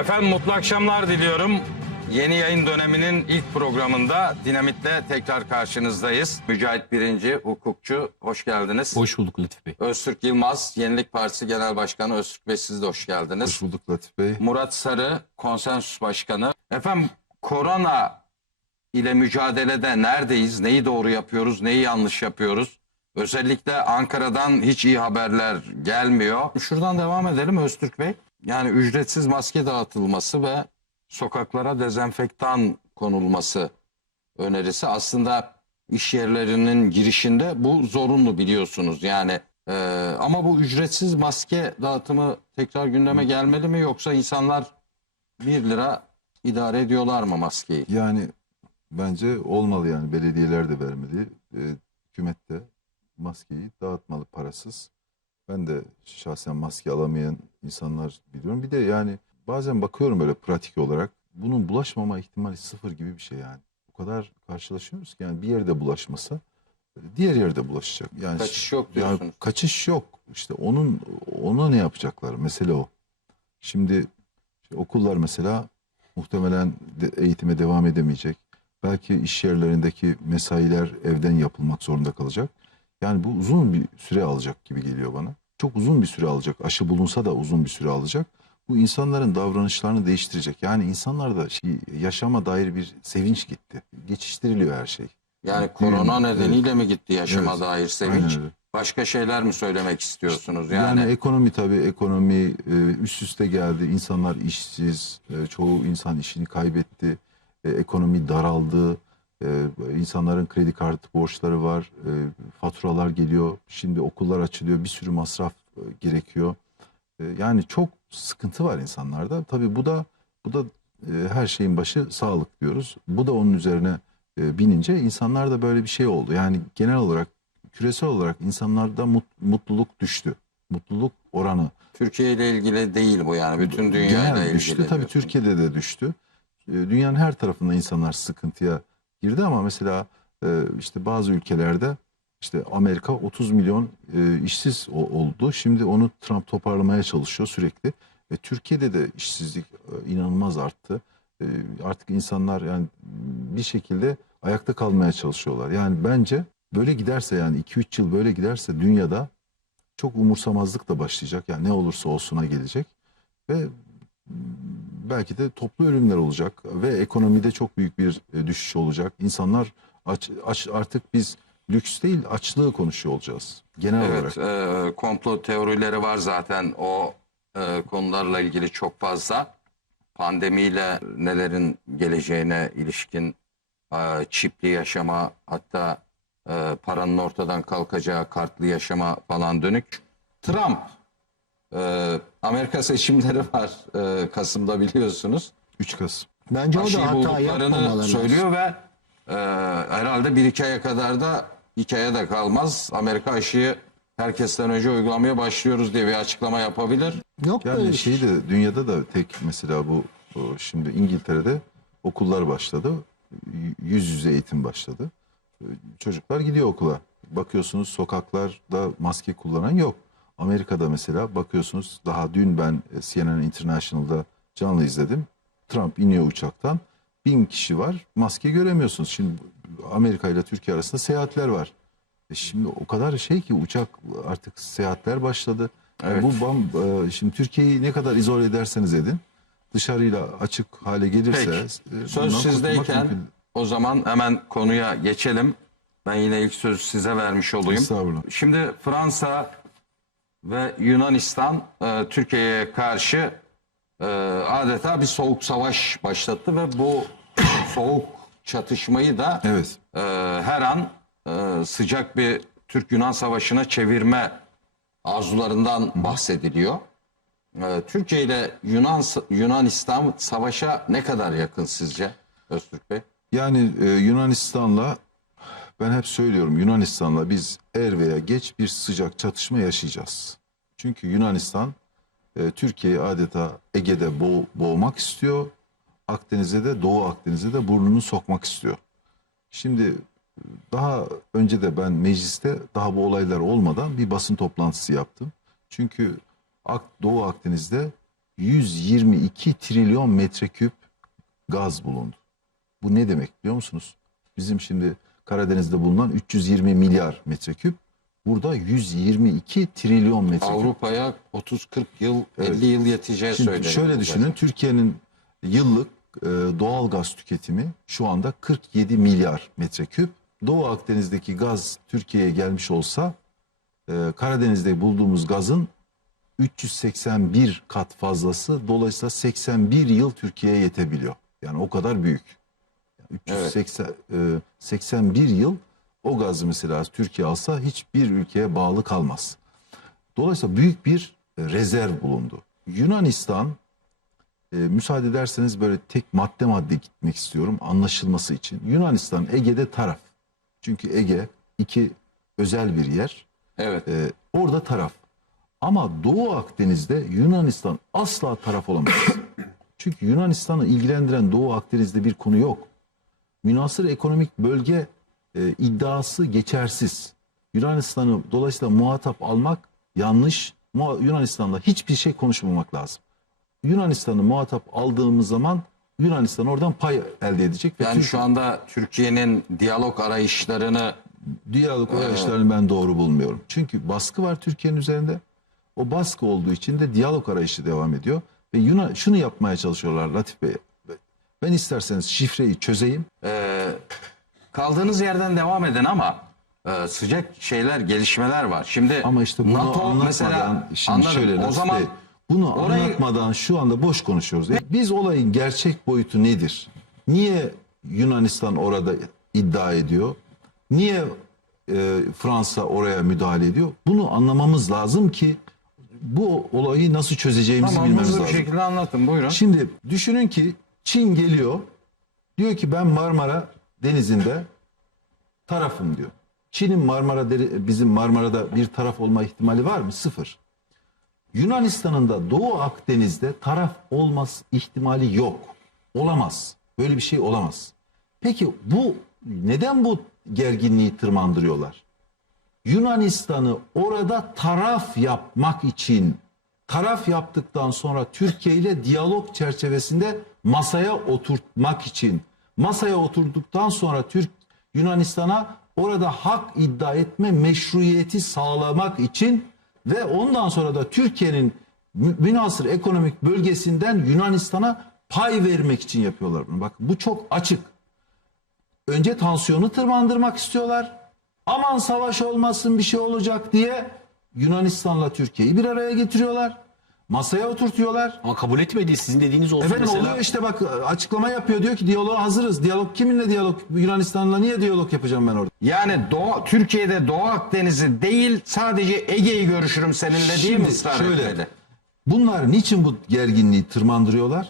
Efendim mutlu akşamlar diliyorum. Yeni yayın döneminin ilk programında Dinamit'le tekrar karşınızdayız. Mücahit Birinci, hukukçu, hoş geldiniz. Hoş bulduk Latif Bey. Öztürk Yılmaz, Yenilik Partisi Genel Başkanı Öztürk Bey siz de hoş geldiniz. Hoş bulduk Latif Bey. Murat Sarı, Konsensus Başkanı. Efendim korona ile mücadelede neredeyiz? Neyi doğru yapıyoruz? Neyi yanlış yapıyoruz? Özellikle Ankara'dan hiç iyi haberler gelmiyor. Şuradan devam edelim Öztürk Bey. Yani ücretsiz maske dağıtılması ve sokaklara dezenfektan konulması önerisi aslında iş yerlerinin girişinde bu zorunlu biliyorsunuz. Yani e, ama bu ücretsiz maske dağıtımı tekrar gündeme gelmeli mi yoksa insanlar 1 lira idare ediyorlar mı maskeyi? Yani bence olmalı yani belediyeler de vermeli. E, hükümet de maskeyi dağıtmalı parasız. Ben de şahsen maske alamayan insanlar biliyorum. Bir de yani bazen bakıyorum böyle pratik olarak bunun bulaşmama ihtimali sıfır gibi bir şey yani. O kadar karşılaşıyoruz ki yani bir yerde bulaşmasa diğer yerde bulaşacak. Yani Kaçış yok Yani diyorsunuz. kaçış yok. İşte onun ona ne yapacaklar? Mesele o. Şimdi işte okullar mesela muhtemelen de eğitime devam edemeyecek. Belki iş yerlerindeki mesailer evden yapılmak zorunda kalacak. Yani bu uzun bir süre alacak gibi geliyor bana. Çok uzun bir süre alacak. Aşı bulunsa da uzun bir süre alacak. Bu insanların davranışlarını değiştirecek. Yani insanlarda şey, yaşama dair bir sevinç gitti. Geçiştiriliyor her şey. Yani korona Evet. nedeniyle mi gitti yaşama Evet. dair sevinç? Başka şeyler mi söylemek istiyorsunuz? Yani, Yani, ekonomi tabii ekonomi e, üst üste geldi. İnsanlar işsiz, e, çoğu insan işini kaybetti. E, ekonomi daraldı. E, insanların kredi kartı borçları var. E, faturalar geliyor. Şimdi okullar açılıyor. Bir sürü masraf e, gerekiyor. E, yani çok sıkıntı var insanlarda. Tabii bu da bu da e, her şeyin başı sağlık diyoruz. Bu da onun üzerine e, binince insanlarda böyle bir şey oldu. Yani genel olarak küresel olarak insanlarda mut- mutluluk düştü. Mutluluk oranı Türkiye ile ilgili değil bu yani bütün dünya ile ilgili. düştü. Tabii. Türkiye'de de düştü. E, Dünyanın her tarafında insanlar sıkıntıya girdi ama mesela e, işte bazı ülkelerde işte Amerika 30 milyon e, işsiz o- oldu. Şimdi onu Trump toparlamaya çalışıyor sürekli. Ve Türkiye'de de işsizlik e, inanılmaz arttı. E, Artık insanlar yani bir şekilde ayakta kalmaya çalışıyorlar. Yani bence böyle giderse yani 2-3 yıl böyle giderse dünyada çok umursamazlık da başlayacak. Yani ne olursa olsuna gelecek. Ve belki de toplu ölümler olacak ve ekonomide çok büyük bir e, düşüş olacak. İnsanlar aç, aç artık biz lüks değil açlığı konuşuyor olacağız genel Evet, olarak. e, komplo teorileri var zaten o e, konularla ilgili çok fazla. Pandemiyle nelerin geleceğine ilişkin e, çipli yaşama hatta e, paranın ortadan kalkacağı kartlı yaşama falan dönük. Trump, e, Amerika seçimleri var e, Kasım'da biliyorsunuz. 3 Kasım. Bence o Aşıyı da hata bulduklarını yapmamaları söylüyor ve e, herhalde bir iki aya kadar da hikaye de kalmaz. Amerika aşıyı herkesten önce uygulamaya başlıyoruz diye bir açıklama yapabilir. Yok böyle Yani bir şey. şeyi de dünyada da tek mesela bu o şimdi İngiltere'de okullar başladı. Y- Yüz yüze eğitim başladı. Çocuklar gidiyor okula. Bakıyorsunuz sokaklarda maske kullanan yok. Amerika'da mesela bakıyorsunuz daha dün ben e, CNN International'da canlı izledim. Trump iniyor uçaktan. Bin kişi var. Maske göremiyorsunuz. Şimdi Amerika ile Türkiye arasında seyahatler var. E şimdi o kadar şey ki uçak artık seyahatler başladı. Evet. Bu bam, e, şimdi Türkiye'yi ne kadar izole ederseniz edin dışarıyla açık hale gelirse Peki. e, Söz sizdeyken o zaman hemen konuya geçelim. Ben yine ilk sözü size vermiş olayım. Şimdi Fransa ve Yunanistan e, Türkiye'ye karşı e, adeta bir soğuk savaş başlattı ve bu soğuk çatışmayı da Evet. e, her an e, sıcak bir Türk-Yunan savaşına çevirme arzularından bahsediliyor. E, Türkiye ile Yunan Yunanistan savaşa ne kadar yakın sizce Öztürk Bey? Yani e, Yunanistan'la ben hep söylüyorum Yunanistan'la biz er veya geç bir sıcak çatışma yaşayacağız. Çünkü Yunanistan e, Türkiye'yi adeta Ege'de boğ- boğmak istiyor. Akdeniz'e de Doğu Akdeniz'e de burnunu sokmak istiyor. Şimdi daha önce de ben mecliste daha bu olaylar olmadan bir basın toplantısı yaptım. Çünkü Doğu Akdeniz'de 122 trilyon metreküp gaz bulundu. Bu ne demek biliyor musunuz? Bizim şimdi Karadeniz'de bulunan 320 milyar metreküp burada 122 trilyon metreküp. Avrupa'ya 30-40 yıl, Evet. 50 yıl yeteceği Şimdi söyleniyor. şöyle düşünün Türkiye'nin yıllık e, doğal gaz tüketimi şu anda 47 milyar metreküp. Doğu Akdeniz'deki gaz Türkiye'ye gelmiş olsa e, Karadeniz'de bulduğumuz gazın 381 kat fazlası dolayısıyla 81 yıl Türkiye'ye yetebiliyor. Yani o kadar büyük. Yani 380 e, 81 yıl o gazı mesela Türkiye alsa hiçbir ülkeye bağlı kalmaz. Dolayısıyla büyük bir e, rezerv bulundu. Yunanistan e, müsaade ederseniz böyle tek madde madde gitmek istiyorum anlaşılması için. Yunanistan Ege'de taraf. Çünkü Ege iki özel bir yer. Evet. E, orada taraf. Ama Doğu Akdeniz'de Yunanistan asla taraf olamaz. Çünkü Yunanistan'ı ilgilendiren Doğu Akdeniz'de bir konu yok. Münasır ekonomik bölge e, iddiası geçersiz. Yunanistan'ı dolayısıyla muhatap almak yanlış. Yunanistan'la hiçbir şey konuşmamak lazım. Yunanistan'ı muhatap aldığımız zaman Yunanistan oradan pay elde edecek. Ve Yani Türkiye- şu anda Türkiye'nin diyalog arayışlarını diyalog arayışlarını ben doğru bulmuyorum. Çünkü baskı var Türkiye'nin üzerinde. O baskı olduğu için de diyalog arayışı devam ediyor. Ve Yunan şunu yapmaya çalışıyorlar Latif Bey. Ben isterseniz şifreyi çözeyim. e, kaldığınız yerden devam edin ama e, sıcak şeyler, gelişmeler var. Şimdi Ama işte bunu NATO anlatmadan mesela şimdi anladım. şöyle o Latif zaman bunu orayı- anlatmadan şu anda boş konuşuyoruz. Biz olayın gerçek boyutu nedir? Niye Yunanistan orada iddia ediyor? Niye e, Fransa oraya müdahale ediyor? Bunu anlamamız lazım ki bu olayı nasıl çözeceğimizi tamam bilmemiz hızlı bir lazım. şekilde anlatın buyurun. Şimdi düşünün ki Çin geliyor. Diyor ki ben Marmara Denizi'nde tarafım diyor. Çin'in Marmara bizim Marmara'da bir taraf olma ihtimali var mı? Sıfır. Yunanistan'ın da Doğu Akdeniz'de taraf olmaz ihtimali yok. Olamaz. Böyle bir şey olamaz. Peki bu neden bu gerginliği tırmandırıyorlar? Yunanistan'ı orada taraf yapmak için taraf yaptıktan sonra Türkiye ile diyalog çerçevesinde masaya oturtmak için masaya oturduktan sonra Türk Yunanistan'a orada hak iddia etme meşruiyeti sağlamak için ve ondan sonra da Türkiye'nin mü- münasır ekonomik bölgesinden Yunanistan'a pay vermek için yapıyorlar bunu. Bak bu çok açık. Önce tansiyonu tırmandırmak istiyorlar. Aman savaş olmasın bir şey olacak diye Yunanistan'la Türkiye'yi bir araya getiriyorlar. Masaya oturtuyorlar. Ama kabul etmedi. Sizin dediğiniz olsun Efendim mesela. oluyor işte bak açıklama yapıyor diyor ki diyaloğa hazırız. Diyalog kiminle diyalog? Yunanistan'la niye diyalog yapacağım ben orada? Yani Doğu, Türkiye'de Doğu Akdeniz'i değil sadece Ege'yi görüşürüm seninle diye mi ısrar şöyle. etmedi? Bunlar niçin bu gerginliği tırmandırıyorlar?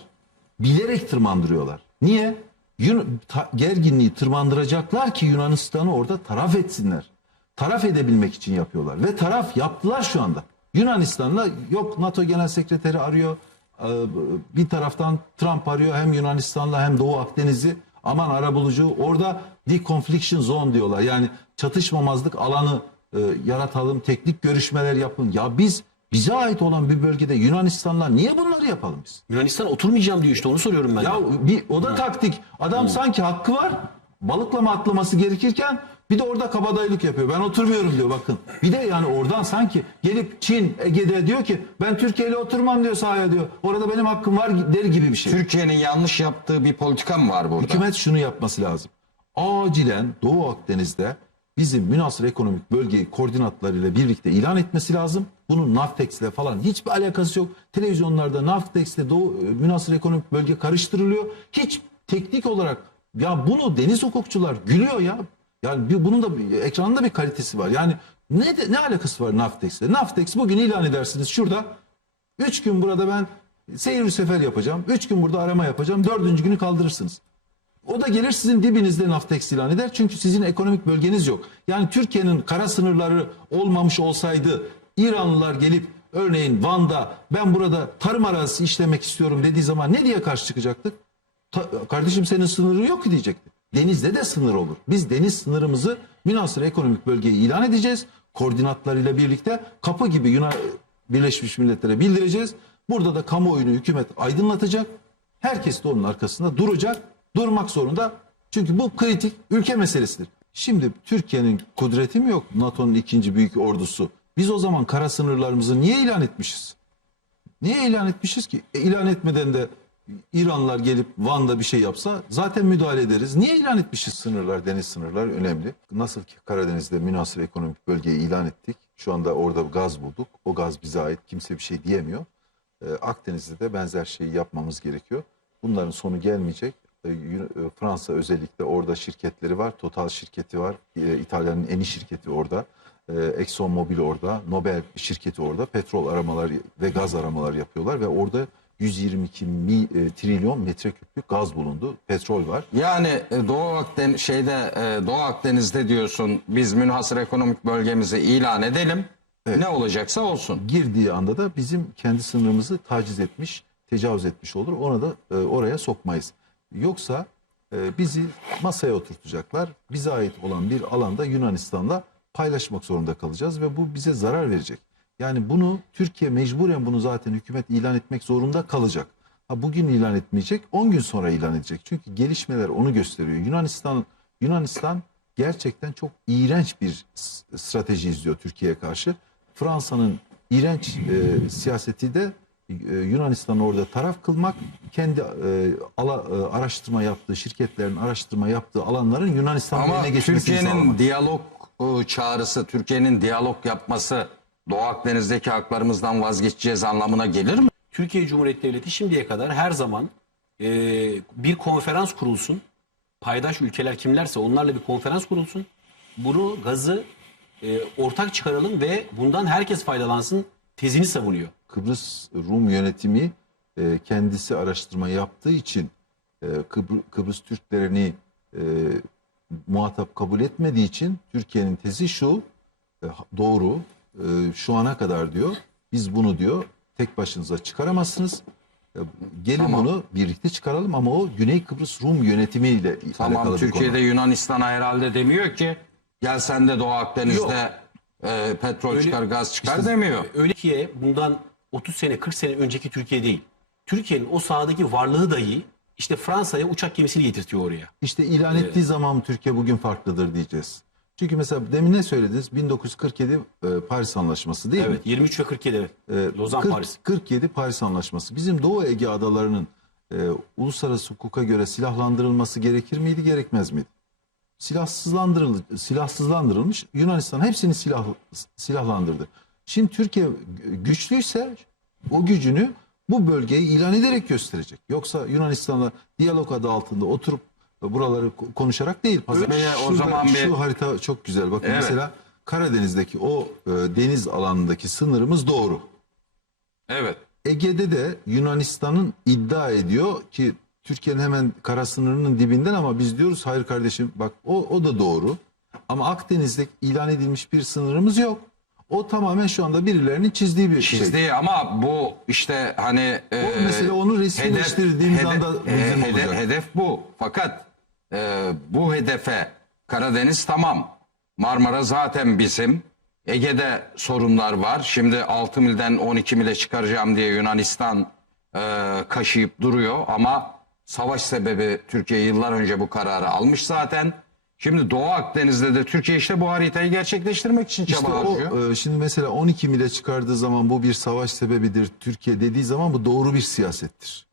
Bilerek tırmandırıyorlar. Niye? Yun- ta- gerginliği tırmandıracaklar ki Yunanistan'ı orada taraf etsinler. Taraf edebilmek için yapıyorlar. Ve taraf yaptılar şu anda. Yunanistan'la yok NATO Genel Sekreteri arıyor. Ee, Bir taraftan Trump arıyor hem Yunanistan'la hem Doğu Akdeniz'i. Aman arabulucu orada deconfliction zone diyorlar. Yani çatışmamazlık alanı e, yaratalım, teknik görüşmeler yapın. Ya biz bize ait olan bir bölgede Yunanistan'la niye bunları yapalım biz? Yunanistan oturmayacağım diyor işte onu soruyorum ben. de. Ya bir o da taktik. Adam sanki hakkı var. Balıklama atlaması gerekirken bir de orada kabadayılık yapıyor. Ben oturmuyorum diyor bakın. Bir de yani oradan sanki gelip Çin Ege'de diyor ki ben Türkiye ile oturmam diyor sahaya diyor. Orada benim hakkım var der gibi bir şey. Türkiye'nin yanlış yaptığı bir politika mı var burada? Hükümet şunu yapması lazım. Acilen Doğu Akdeniz'de bizim münasır ekonomik bölgeyi koordinatlarıyla birlikte ilan etmesi lazım. Bunun Naftex'le falan hiçbir alakası yok. Televizyonlarda Naftex'le Doğu e, münasır ekonomik bölge karıştırılıyor. Hiç teknik olarak ya bunu deniz hukukçular gülüyor ya. Yani bir, bunun da bir- ekranda bir kalitesi var. Yani ne de- ne alakası var Naftex'le? Naftex bugün ilan edersiniz şurada. Üç gün burada ben seyir sefer yapacağım. Üç gün burada arama yapacağım. Dördüncü günü kaldırırsınız. O da gelir sizin dibinizde Naftex ilan eder. Çünkü sizin ekonomik bölgeniz yok. Yani Türkiye'nin kara sınırları olmamış olsaydı İranlılar gelip örneğin Van'da ben burada tarım arazisi işlemek istiyorum dediği zaman ne diye karşı çıkacaktık? Ta- kardeşim senin sınırın yok ki diyecekti. Denizde de sınır olur. Biz deniz sınırımızı münasır ekonomik bölgeye ilan edeceğiz. Koordinatlarıyla birlikte kapı gibi Yunan Birleşmiş Milletler'e bildireceğiz. Burada da kamuoyunu hükümet aydınlatacak. Herkes de onun arkasında duracak. Durmak zorunda. Çünkü bu kritik ülke meselesidir. Şimdi Türkiye'nin kudreti mi yok NATO'nun ikinci büyük ordusu? Biz o zaman kara sınırlarımızı niye ilan etmişiz? Niye ilan etmişiz ki? E, ilan etmeden de İranlılar gelip Van'da bir şey yapsa zaten müdahale ederiz. Niye ilan etmişiz sınırlar, deniz sınırlar önemli. Nasıl ki Karadeniz'de münasır ekonomik bölgeyi ilan ettik. Şu anda orada gaz bulduk. O gaz bize ait. Kimse bir şey diyemiyor. E, Akdeniz'de de benzer şeyi yapmamız gerekiyor. Bunların sonu gelmeyecek. E, Yun- e, Fransa özellikle orada şirketleri var. Total şirketi var. E, İtalya'nın en iyi şirketi orada. E, Exxon Mobil orada. Nobel şirketi orada. Petrol aramalar ve gaz aramalar yapıyorlar ve orada 122 mi, e, trilyon metreküplük gaz bulundu. Petrol var. Yani e, Doğu Akdeniz şeyde e, Doğu Akdeniz'de diyorsun biz münhasır ekonomik bölgemizi ilan edelim. Ne olacaksa olsun. girdiği anda da bizim kendi sınırımızı taciz etmiş, tecavüz etmiş olur. Ona da e, oraya sokmayız. Yoksa e, bizi masaya oturtacaklar. Bize ait olan bir alanda Yunanistan'la paylaşmak zorunda kalacağız ve bu bize zarar verecek. Yani bunu Türkiye mecburen bunu zaten hükümet ilan etmek zorunda kalacak. Ha bugün ilan etmeyecek, 10 gün sonra ilan edecek. Çünkü gelişmeler onu gösteriyor. Yunanistan Yunanistan gerçekten çok iğrenç bir strateji izliyor Türkiye'ye karşı. Fransa'nın iğrenç e, siyaseti de e, Yunanistan'ı orada taraf kılmak, kendi e, ala, e, araştırma yaptığı şirketlerin araştırma yaptığı alanların Yunanistan'ın eline geçmesini Türkiye'nin sağlamak. diyalog e, çağrısı, Türkiye'nin diyalog yapması Doğu Akdeniz'deki haklarımızdan vazgeçeceğiz anlamına gelir mi? Türkiye Cumhuriyeti Devleti şimdiye kadar her zaman e, bir konferans kurulsun. Paydaş ülkeler kimlerse onlarla bir konferans kurulsun. Bunu gazı e, ortak çıkaralım ve bundan herkes faydalansın tezini savunuyor. Kıbrıs Rum yönetimi e, kendisi araştırma yaptığı için e, Kıbr- Kıbrıs Türklerini e, muhatap kabul etmediği için Türkiye'nin tezi şu e, doğru şu ana kadar diyor biz bunu diyor tek başınıza çıkaramazsınız. E, gelin Tamam. bunu birlikte çıkaralım ama o Güney Kıbrıs Rum yönetimiyle Tamam alakalı Türkiye'de konu. Yunanistan'a herhalde demiyor ki gel sen de Doğu Akdeniz'de e, petrol Öyle- çıkar gaz çıkar İşte demiyor. Öyle ki bundan 30 sene 40 sene önceki Türkiye değil. Türkiye'nin o sahadaki varlığı dahi işte Fransa'ya uçak gemisini getirtiyor oraya. İşte ilan ettiği zaman Türkiye bugün farklıdır diyeceğiz. Çünkü mesela demin ne söylediniz? 1947 e, Paris Anlaşması değil mi? Evet 23 ve 47 evet. Ee, Lozan 40 Paris. 47 Paris Anlaşması. Bizim Doğu Ege adalarının e, uluslararası hukuka göre silahlandırılması gerekir miydi, gerekmez miydi? Silahsızlandırıl silahsızlandırılmış. Yunanistan hepsini silah silahlandırdı. Şimdi Türkiye güçlüyse o gücünü bu bölgeyi ilan ederek gösterecek. Yoksa Yunanistan'la diyalog adı altında oturup buraları ko- konuşarak değil. O Şurada- zaman bir- şu harita çok güzel. Bakın Evet. mesela Karadeniz'deki o e, deniz alanındaki sınırımız doğru. Evet. Ege'de de Yunanistan'ın iddia ediyor ki Türkiye'nin hemen kara sınırının dibinden ama biz diyoruz hayır kardeşim bak o, o da doğru. Ama Akdeniz'de ilan edilmiş bir sınırımız yok. O tamamen şu anda birilerinin çizdiği bir şey. Çizdiği ama bu işte hani e, O mesele onu resmileştirdiğimiz anda e, bizim hedef, olacak. hedef bu. Fakat e, bu hedefe Karadeniz tamam. Marmara zaten bizim. Ege'de sorunlar var. Şimdi 6 milden 12 mile çıkaracağım diye Yunanistan e, kaşıyıp duruyor ama savaş sebebi Türkiye yıllar önce bu kararı almış zaten. Şimdi Doğu Akdeniz'de de Türkiye işte bu haritayı gerçekleştirmek için İşte çaba harcıyor. o e, şimdi mesela 12 mile çıkardığı zaman bu bir savaş sebebidir Türkiye dediği zaman bu doğru bir siyasettir.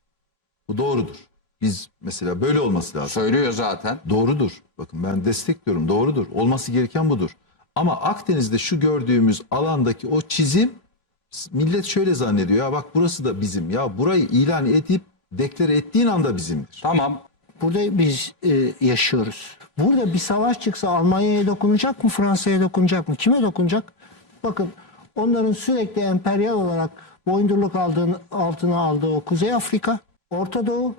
Bu doğrudur. Biz mesela böyle olması lazım. Söylüyor zaten. Doğrudur. Bakın ben destekliyorum. Doğrudur. Olması gereken budur. Ama Akdeniz'de şu gördüğümüz alandaki o çizim millet şöyle zannediyor. Ya bak burası da bizim. Ya burayı ilan edip deklare ettiğin anda bizimdir. Tamam. Burada biz e, yaşıyoruz. Burada bir savaş çıksa Almanya'ya dokunacak mı, Fransa'ya dokunacak mı? Kime dokunacak? Bakın onların sürekli emperyal olarak boyundurluk aldığını, altına aldığı o Kuzey Afrika, Orta Doğu,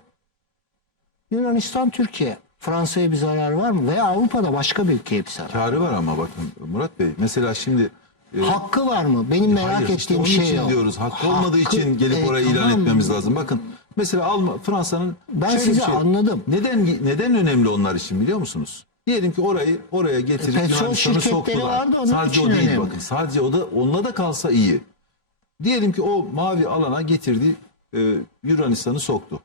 Yunanistan, Türkiye. Fransa'ya bir zarar var mı? Veya Avrupa'da başka bir ülkeye bir zarar. Karı var ama bakın Murat Bey. Mesela şimdi e, Hakkı var mı? Benim merak hayır, işte ettiğim onun şey için o. diyoruz. Hakkı, olmadığı için gelip e, oraya ilan tamam. etmemiz lazım. Bakın mesela Alman Fransa'nın Ben şöyle bir sizi şey- anladım. Neden neden önemli onlar için biliyor musunuz? Diyelim ki orayı oraya getirip E, petrol Yunanistan'ı şirketleri soktular. vardı, onun sadece için o değil önemli. bakın. Sadece o da onunla da kalsa iyi. Diyelim ki o mavi alana getirdi e, Yunanistan'ı soktu.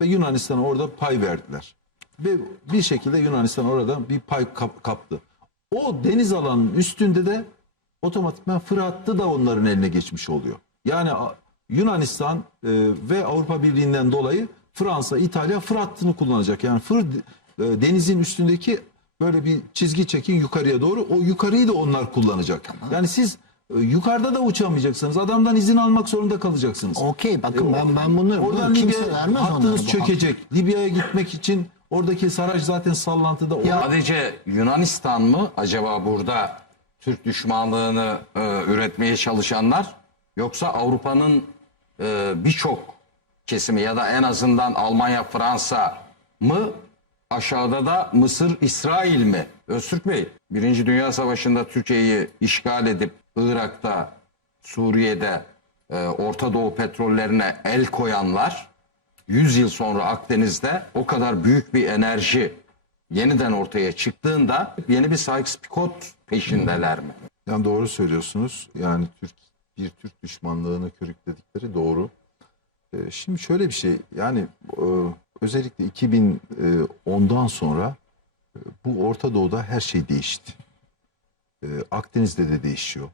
Ve Yunanistan'a orada pay verdiler. Ve bir şekilde Yunanistan oradan bir pay kap- kaptı. O deniz alanının üstünde de otomatikman Fırat'ı da onların eline geçmiş oluyor. Yani Yunanistan e, ve Avrupa Birliği'nden dolayı Fransa, İtalya Fırat'ını kullanacak. Yani Fır e, denizin üstündeki böyle bir çizgi çekin yukarıya doğru. O yukarıyı da onlar kullanacak. Yani siz yukarıda da uçamayacaksınız. Adamdan izin almak zorunda kalacaksınız. Okey bakın ben ben bunları Oradan bunu kimse Libya vermez onlara. hattınız bu çökecek. Libya'ya gitmek için oradaki saraj zaten sallantıda. O- Sadece Yunanistan mı acaba burada Türk düşmanlığını e, üretmeye çalışanlar yoksa Avrupa'nın e, birçok kesimi ya da en azından Almanya, Fransa mı aşağıda da Mısır, İsrail mi? Öztürk Bey, Birinci Dünya Savaşı'nda Türkiye'yi işgal edip Irak'ta, Suriye'de e, Orta Doğu petrollerine el koyanlar 100 yıl sonra Akdeniz'de o kadar büyük bir enerji yeniden ortaya çıktığında yeni bir Sykes-Picot peşindeler mi? Yani doğru söylüyorsunuz. Yani Türk bir Türk düşmanlığını körükledikleri doğru. Ee, şimdi şöyle bir şey. Yani e, özellikle 2010'dan sonra e, bu Orta Doğu'da her şey değişti. E, Akdeniz'de de değişiyor.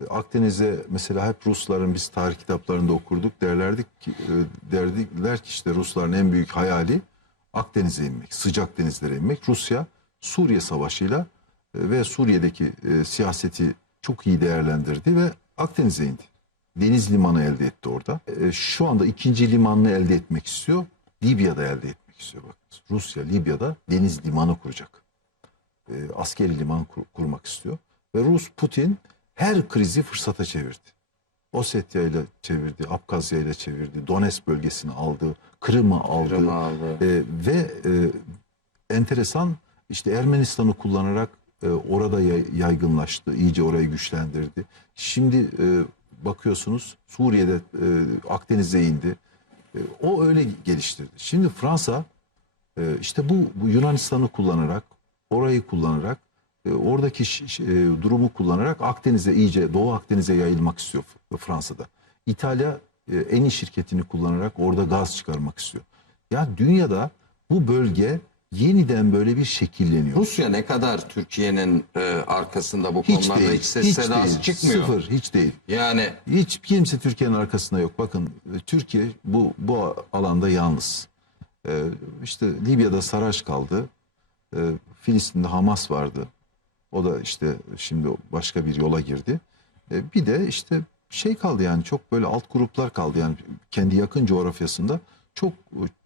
E, Akdeniz'de mesela hep Rusların biz tarih kitaplarında okurduk. Derlerdik ki, e, derdiler ki işte Rusların en büyük hayali Akdeniz'e inmek, sıcak denizlere inmek. Rusya Suriye Savaşı'yla e, ve Suriye'deki e, siyaseti çok iyi değerlendirdi ve Akdeniz'e indi. Deniz limanı elde etti orada. Şu anda ikinci limanını elde etmek istiyor. Libya'da elde etmek istiyor. Bakın Rusya Libya'da deniz limanı kuracak. Askeri liman kur- kurmak istiyor. Ve Rus Putin her krizi fırsata çevirdi. Ossetya ile çevirdi, Abkazya ile çevirdi, Donetsk bölgesini aldı, Kırım'ı aldı. Kırım'ı aldı. E, ve e, enteresan işte Ermenistan'ı kullanarak e, orada yay- yaygınlaştı, iyice orayı güçlendirdi. Şimdi e, bakıyorsunuz Suriye'de e, Akdeniz'e indi. E, o öyle geliştirdi. Şimdi Fransa e, işte bu, bu Yunanistan'ı kullanarak, orayı kullanarak, oradaki ş- ş- e, durumu kullanarak Akdeniz'e iyice, Doğu Akdeniz'e yayılmak istiyor Fransa'da. İtalya e, Eni şirketini kullanarak orada gaz çıkarmak istiyor. Ya dünyada bu bölge yeniden böyle bir şekilleniyor. Rusya ne kadar Türkiye'nin e, arkasında bu hiç konularda değil, hiç ses hiç sedası değil, çıkmıyor. sıfır, hiç değil. Yani Hiç kimse Türkiye'nin arkasında yok. Bakın e, Türkiye bu bu alanda yalnız. Ee, işte Libya'da Saraç kaldı. Ee, Filistin'de Hamas vardı. O da işte şimdi başka bir yola girdi. Ee, bir de işte şey kaldı yani çok böyle alt gruplar kaldı yani kendi yakın coğrafyasında çok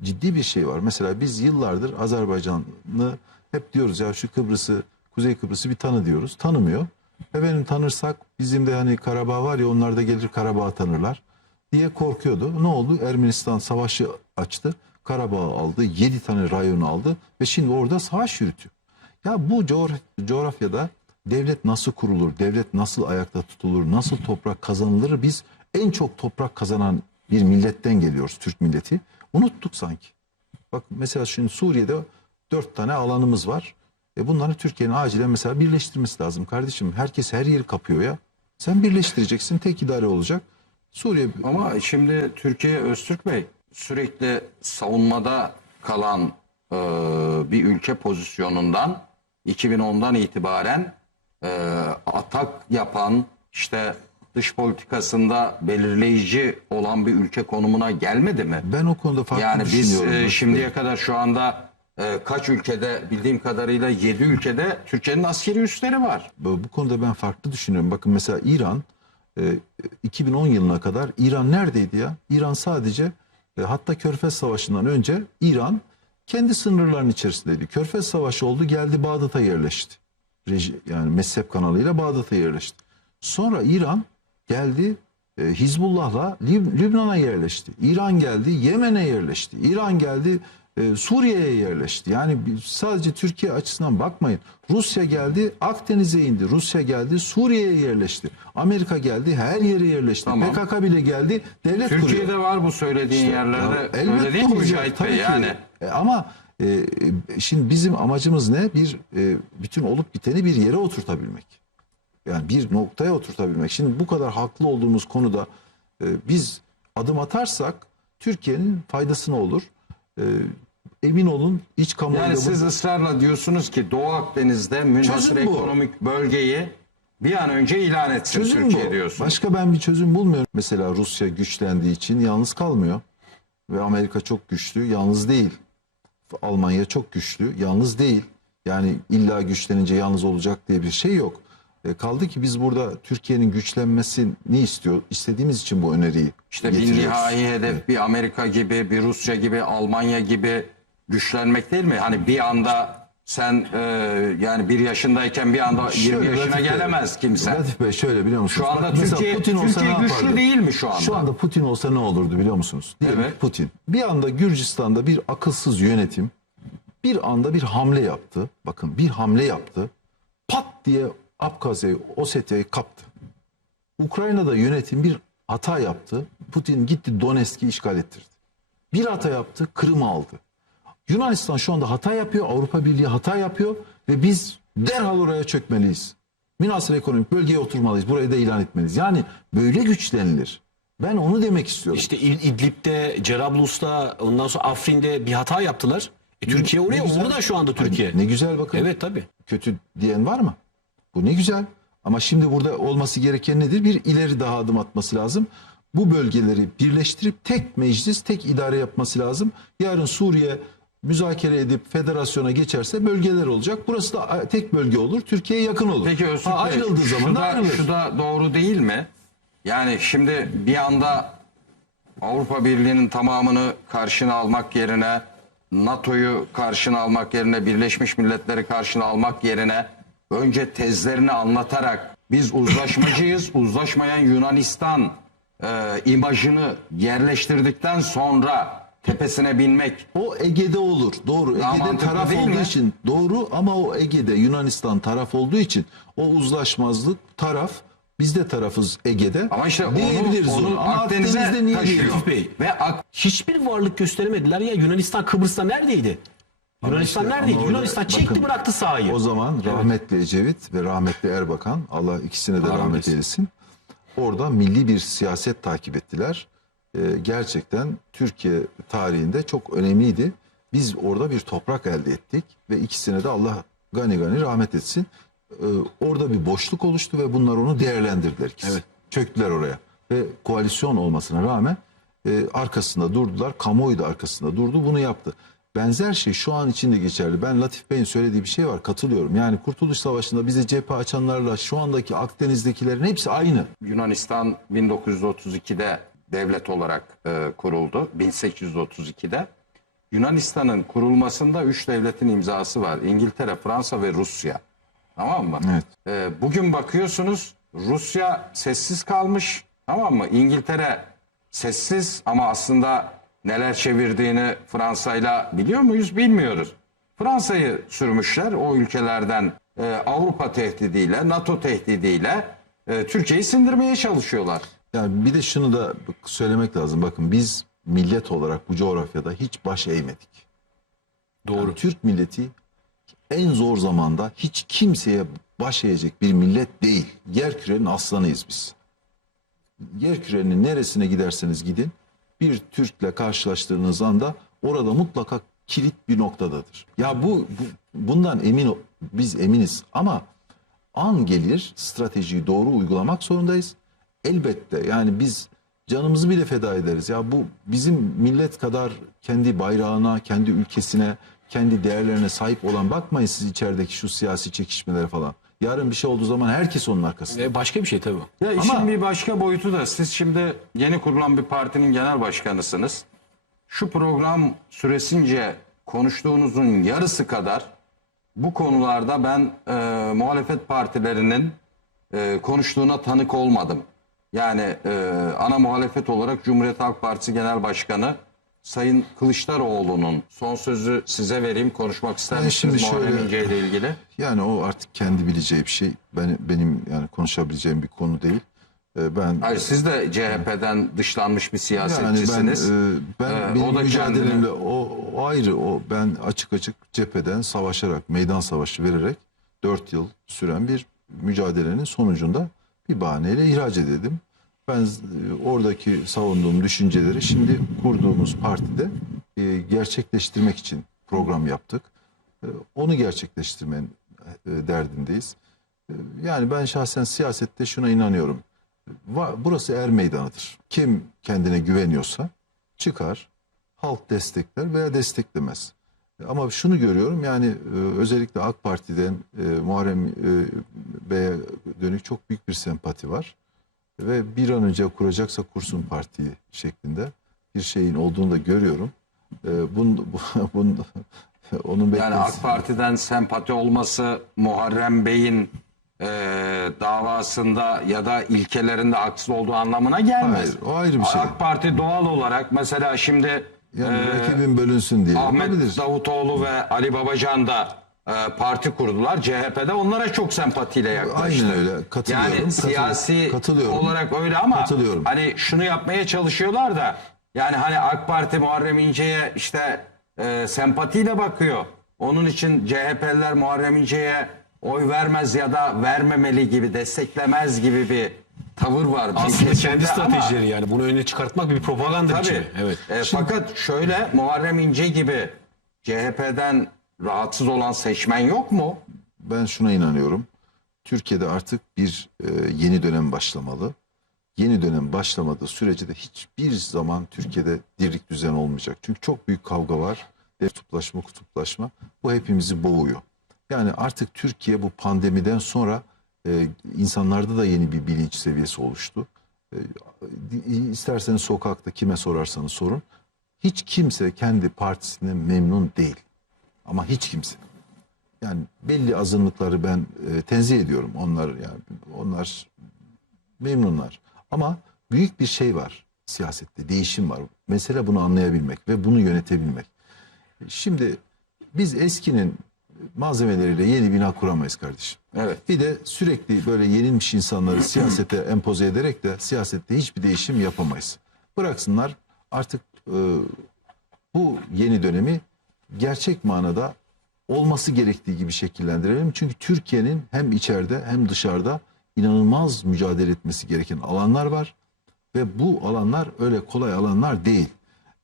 ciddi bir şey var. Mesela biz yıllardır Azerbaycan'ı hep diyoruz ya şu Kıbrıs'ı Kuzey Kıbrıs'ı bir tanı diyoruz. Tanımıyor. Efendim tanırsak bizim de hani Karabağ var ya onlar da gelir Karabağ tanırlar diye korkuyordu. Ne oldu? Ermenistan savaşı açtı. Karabağ aldı. 7 tane rayon aldı ve şimdi orada savaş yürütüyor. Ya bu coğra- coğrafyada devlet nasıl kurulur? Devlet nasıl ayakta tutulur? Nasıl toprak kazanılır? Biz en çok toprak kazanan bir milletten geliyoruz Türk milleti. Unuttuk sanki. Bak mesela şimdi Suriye'de dört tane alanımız var. E bunları Türkiye'nin acilen mesela birleştirmesi lazım kardeşim. Herkes her yeri kapıyor ya. Sen birleştireceksin tek idare olacak. Suriye Ama şimdi Türkiye Öztürk Bey sürekli savunmada kalan e, bir ülke pozisyonundan 2010'dan itibaren e, atak yapan işte dış politikasında belirleyici olan bir ülke konumuna gelmedi mi? ben o konuda farklı Yani biz düşünüyorum. e, Öztürk şimdiye Bey. kadar şu anda e, kaç ülkede bildiğim kadarıyla 7 ülkede Türkiye'nin askeri üsleri var. bu, bu konuda ben farklı düşünüyorum. Bakın mesela İran e, 2010 yılına kadar İran neredeydi ya? İran sadece e, hatta Körfez Savaşı'ndan önce İran kendi sınırlarının içerisindeydi. Körfez Savaşı oldu geldi Bağdat'a yerleşti. Reji, yani mezhep kanalıyla Bağdat'a yerleşti. Sonra İran geldi e, Hizbullah'la Lüb- Lübnan'a yerleşti. İran geldi Yemen'e yerleşti. İran geldi e, Suriye'ye yerleşti. Yani sadece Türkiye açısından bakmayın. Rusya geldi Akdeniz'e indi. Rusya geldi Suriye'ye yerleşti. Amerika geldi her yere yerleşti. Tamam. PKK bile geldi devlet kuruyor. Türkiye'de var bu söylediğin Ya yerlerde. elbette Öyle değil mi Mücahit Bey? ki. E, ama e, e, şimdi bizim amacımız ne? Bir e, bütün olup biteni bir yere oturtabilmek. Yani bir noktaya oturtabilmek. Şimdi bu kadar haklı olduğumuz konuda e, biz adım atarsak Türkiye'nin faydasına olur. E, emin olun iç kamuoyunda Yani bu- siz ısrarla diyorsunuz ki Doğu Akdeniz'de münhasır bu. ekonomik bölgeyi bir an önce ilan etsin Çözüm Türkiye bu. diyorsunuz. Başka ben bir çözüm bulmuyorum. Mesela Rusya güçlendiği için yalnız kalmıyor. Ve Amerika çok güçlü, yalnız değil. Almanya çok güçlü, yalnız değil. Yani illa güçlenince yalnız olacak diye bir şey yok. E, kaldı ki biz burada Türkiye'nin güçlenmesini istiyor, istediğimiz için bu öneriyi İşte bir getiriyoruz. nihai hedef bir Amerika gibi, bir Rusya gibi, Almanya gibi güçlenmek değil mi? Hani bir anda sen e, yani bir yaşındayken bir anda 20 Şöyle yaşına Latif Bey, gelemez kimse. Latif Bey şöyle biliyor musunuz? Şu anda Bak Türkiye, Putin olsa Türkiye ne güçlü yapardı? değil mi şu anda? Şu anda Putin olsa ne olurdu biliyor musunuz? Diyelim Evet. Putin. Bir anda Gürcistan'da bir akılsız yönetim bir anda bir hamle yaptı. Bakın bir hamle yaptı. Pat diye Abkazya'yı, Osetya'yı kaptı. Ukrayna'da yönetim bir hata yaptı. Putin gitti Donetsk'i işgal ettirdi. Bir hata yaptı, Kırım'ı aldı. Yunanistan şu anda hata yapıyor, Avrupa Birliği hata yapıyor ve biz derhal oraya çökmeliyiz. Münasır ekonomik bölgeye oturmalıyız, burayı da ilan etmeliyiz. Yani böyle güçlenilir. Ben onu demek istiyorum. İşte İd- İdlib'de, Cerablus'ta, ondan sonra Afrin'de bir hata yaptılar. E, Türkiye oraya, güzel. orada şu anda Türkiye. Ne güzel bakın. Evet tabii. Kötü diyen var mı? Bu ne güzel. Ama şimdi burada olması gereken nedir? Bir ileri daha adım atması lazım. Bu bölgeleri birleştirip tek meclis, tek idare yapması lazım. Yarın Suriye müzakere edip federasyona geçerse bölgeler olacak. Burası da tek bölge olur. Türkiye'ye yakın olur. Peki Öztürk Ha, ayrıldığı şu zaman da da, ayrılır. şu da doğru değil mi? Yani şimdi bir anda Avrupa Birliği'nin tamamını karşına almak yerine NATO'yu karşına almak yerine Birleşmiş Milletleri karşına almak yerine önce tezlerini anlatarak biz uzlaşmacıyız, uzlaşmayan Yunanistan e, imajını yerleştirdikten sonra tepesine binmek O Ege'de olur. Doğru. Daha Ege'de mantıklı taraf değil olduğu mi? için doğru ama o Ege'de Yunanistan taraf olduğu için o uzlaşmazlık taraf biz de tarafız Ege'de. ama işte onu, diyebiliriz onu onu. Ama Akdeniz'e Akdeniz'de niye taşıyor. Bey. Ve Ak- Hiçbir varlık gösteremediler ya. Yunanistan Kıbrıs'ta neredeydi? Yunanistan işte neredeydi? ama orada- Yunanistan çekti bakın, bıraktı sahayı. O zaman rahmetli Ecevit ve rahmetli Erbakan Allah ikisine de rahmet eylesin. Orada milli bir siyaset takip ettiler. Ee, gerçekten Türkiye tarihinde çok önemliydi. Biz orada bir toprak elde ettik ve ikisine de Allah gani gani rahmet etsin. Ee, orada bir boşluk oluştu ve bunlar onu değerlendirdiler ikisi. Evet. Çöktüler oraya ve koalisyon olmasına rağmen e, arkasında durdular. Kamuoyu da arkasında durdu. Bunu yaptı. Benzer şey şu an için de geçerli. Ben Latif Bey'in söylediği bir şey var. Katılıyorum. Yani Kurtuluş Savaşı'nda bize cephe açanlarla şu andaki Akdeniz'dekilerin hepsi aynı. Yunanistan 1932'de devlet olarak e, kuruldu. 1832'de. Yunanistan'ın kurulmasında üç devletin imzası var. İngiltere, Fransa ve Rusya. Tamam mı? Evet. E, bugün bakıyorsunuz Rusya sessiz kalmış. Tamam mı? İngiltere sessiz ama aslında neler çevirdiğini Fransa'yla biliyor muyuz? Bilmiyoruz. Fransa'yı sürmüşler o ülkelerden e, Avrupa tehdidiyle, NATO tehdidiyle e, Türkiye'yi sindirmeye çalışıyorlar. Yani bir de şunu da söylemek lazım. Bakın biz millet olarak bu coğrafyada hiç baş eğmedik. Doğru. Yani Türk milleti en zor zamanda hiç kimseye baş eğecek bir millet değil. Yer kürenin aslanıyız biz. Yer kürenin neresine giderseniz gidin bir Türk'le karşılaştığınız anda orada mutlaka kilit bir noktadadır. Ya bu, bu bundan emin biz eminiz ama an gelir stratejiyi doğru uygulamak zorundayız. Elbette yani biz canımızı bile feda ederiz. Ya bu bizim millet kadar kendi bayrağına, kendi ülkesine, kendi değerlerine sahip olan bakmayın siz içerideki şu siyasi çekişmelere falan. Yarın bir şey olduğu zaman herkes onun arkasında. Ve başka bir şey tabii. Ya işin Ama- bir başka boyutu da siz şimdi yeni kurulan bir partinin genel başkanısınız. Şu program süresince konuştuğunuzun yarısı kadar bu konularda ben e, muhalefet partilerinin e, konuştuğuna tanık olmadım. Yani e, ana muhalefet olarak Cumhuriyet Halk Partisi Genel Başkanı Sayın Kılıçdaroğlu'nun son sözü size vereyim. Konuşmak ister Ben misiniz şimdi Muharrem İnce ile ilgili? Yani o artık kendi bileceği bir şey. Ben, benim yani konuşabileceğim bir konu değil. Ee, ben Hayır siz de CHP'den dışlanmış bir Yani siyasetçisiniz. ben, e, ben Ee, benim o da mücadelemle kendini- o, o ayrı o ben açık açık cepheden savaşarak meydan savaşı vererek 4 yıl süren bir mücadelenin sonucunda bir bahaneyle ihraç edildim. Ben e, oradaki savunduğum düşünceleri şimdi kurduğumuz partide e, gerçekleştirmek için program yaptık. E, onu gerçekleştirmenin derdindeyiz. Yani ben şahsen siyasette şuna inanıyorum. Burası er meydanıdır. Kim kendine güveniyorsa çıkar, halk destekler veya desteklemez. Ama şunu görüyorum yani e, özellikle AK Parti'den e, Muharrem e, Bey'e dönük çok büyük bir sempati var. Ve bir an önce kuracaksa kursun partiyi şeklinde bir şeyin olduğunu da görüyorum. E, bun, bu- bun, onun Yani AK Parti'den sempati olması Muharrem Bey'in e, davasında ya da ilkelerinde haksız olduğu anlamına gelmez. Hayır, o ayrı bir şey. AK Parti doğal olarak mesela şimdi Yani e, rakibin bölünsün diye Ahmet yapabilir. Davutoğlu ve Ali Babacan da e, parti kurdular. CHP'de onlara çok sempatiyle yaklaştı. Aynen öyle. Katılıyorum. Yani siyasi katılıyorum. olarak öyle ama Katılıyorum. hani şunu yapmaya çalışıyorlar da yani hani AK Parti Muharrem İnce'ye işte e, sempatiyle bakıyor. Onun için CHP'liler Muharrem İnce'ye oy vermez ya da vermemeli gibi desteklemez gibi bir tavır var. Aslında kendi ama- stratejileri yani. Bunu öne çıkartmak bir propaganda Tabii. biçimi. Evet. E, fakat şöyle Muharrem İnce gibi CHP'den rahatsız olan seçmen yok mu? ben şuna inanıyorum. Türkiye'de artık bir e, yeni dönem başlamalı. Yeni dönem başlamadığı sürece de hiçbir zaman Türkiye'de dirlik düzen olmayacak. Çünkü çok büyük kavga var. Kutuplaşma, kutuplaşma. Bu hepimizi boğuyor. Yani artık Türkiye bu pandemiden sonra e, insanlarda da yeni bir bilinç seviyesi oluştu. E, isterseniz sokakta kime sorarsanız sorun. Hiç kimse kendi partisinden memnun değil. Ama hiç kimse. Yani belli azınlıkları ben e, tenzih ediyorum. Onlar yani onlar memnunlar. Ama büyük bir şey var siyasette, değişim var. Mesele bunu anlayabilmek ve bunu yönetebilmek. Şimdi biz eskinin malzemeleriyle yeni bina kuramayız kardeşim. Evet. Bir de sürekli böyle yenilmiş insanları siyasete empoze ederek de siyasette hiçbir değişim yapamayız. Bıraksınlar artık e, bu yeni dönemi gerçek manada olması gerektiği gibi şekillendirelim. Çünkü Türkiye'nin hem içeride hem dışarıda inanılmaz mücadele etmesi gereken alanlar var. Ve bu alanlar öyle kolay alanlar değil.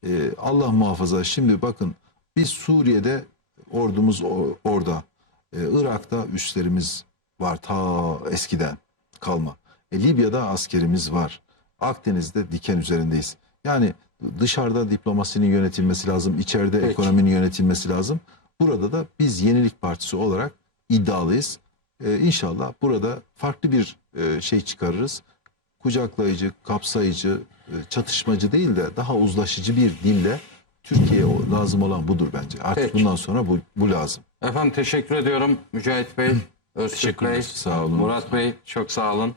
Ee, Allah muhafaza şimdi bakın biz Suriye'de ordumuz orada. Ee, Irak'ta üslerimiz var ta eskiden kalma. E, Libya'da askerimiz var. Akdeniz'de diken üzerindeyiz. Yani dışarıda diplomasinin yönetilmesi lazım. içeride Peki. ekonominin yönetilmesi lazım. Burada da biz Yenilik Partisi olarak iddialıyız. Ee, inşallah burada farklı bir e, şey çıkarırız. Kucaklayıcı, kapsayıcı, e, çatışmacı değil de daha uzlaşıcı bir dille Türkiye'ye lazım olan budur bence. Artık Peki. bundan sonra bu, bu lazım. Efendim teşekkür ediyorum Mücahit Bey, Öztürk Bey. Sağ olun. Murat Bey çok sağ olun.